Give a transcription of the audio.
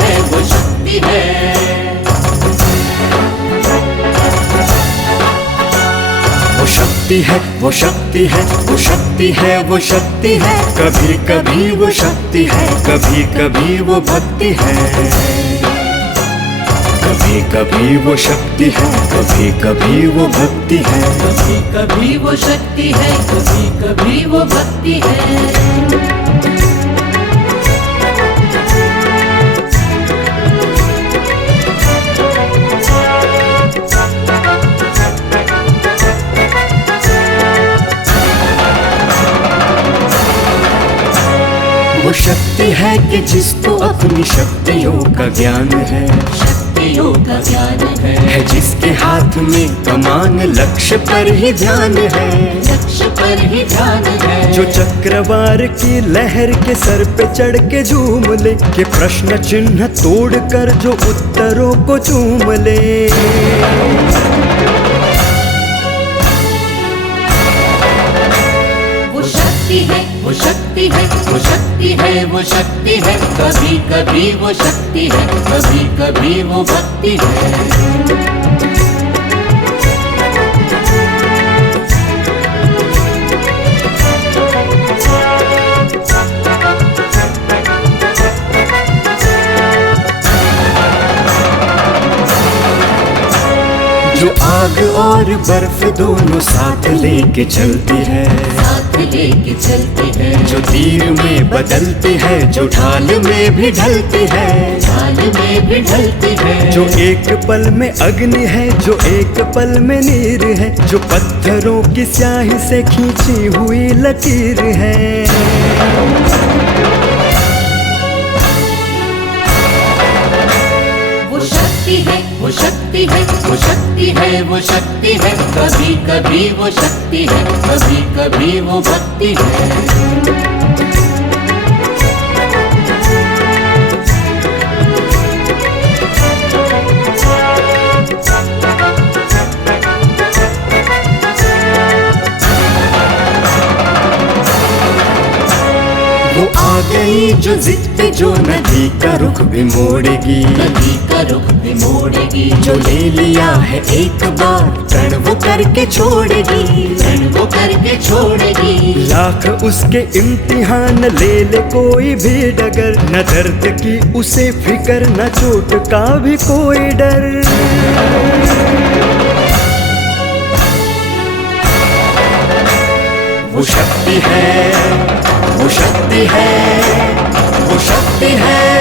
है, वो शक्ति है। वो शक्ति है, वो शक्ति है, वो शक्ति है, वो शक्ति है। कभी कभी वो शक्ति है, कभी कभी वो भक्ति है। कभी कभी वो शक्ति है, कभी कभी वो भक्ति है। कभी कभी वो शक्ति है, कभी कभी वो भक्ति है। वो शक्ति है कि जिसको अपनी शक्तियों का ज्ञान है। शक्तियों का ज्ञान है जिसके हाथ में कमान, लक्ष्य पर ही ध्यान है। लक्ष्य पर ही ध्यान है। जो चक्रवार की लहर के सर पे चढ़ के झूम ले, के प्रश्न चिन्ह तोड़ कर जो उत्तरों को चूम ले। वो शक्ति है, वो शक्ति है, वो शक्ति है, वो शक्ति है। कभी कभी वो शक्ति है, कभी कभी वो भक्ति है। जो आग और बर्फ दोनों साथ लेके चलती है। साथ लेके चलती है। जो तीर में बदलती है, जो ढाल में भी ढलती है। ढाल में भी ढलती है। जो एक पल में अग्नि है, जो एक पल में नीर है। जो पत्थरों की स्याही से खींची हुई लकीर है। वो शक्ति है, वो शक्ति है, वो शक्ति है, वो शक्ति है। कभी कभी वो शक्ति है, कभी कभी वो भक्ति है। वो आ गई जो जिद पे, जो नदी का रुख भी मोड़ेगी। नदी का रुख भी मोड़ेगी। जो ले लिया है एक बार प्रण वो करके छोड़ेगी। प्रण वो करके छोड़ेगी। लाख उसके इम्तिहान ले ले कोई भी डगर, न दर्द की उसे फिकर, न चोट का भी कोई डर। वो शक्ति है, वो शक्ति है, वो शक्ति है।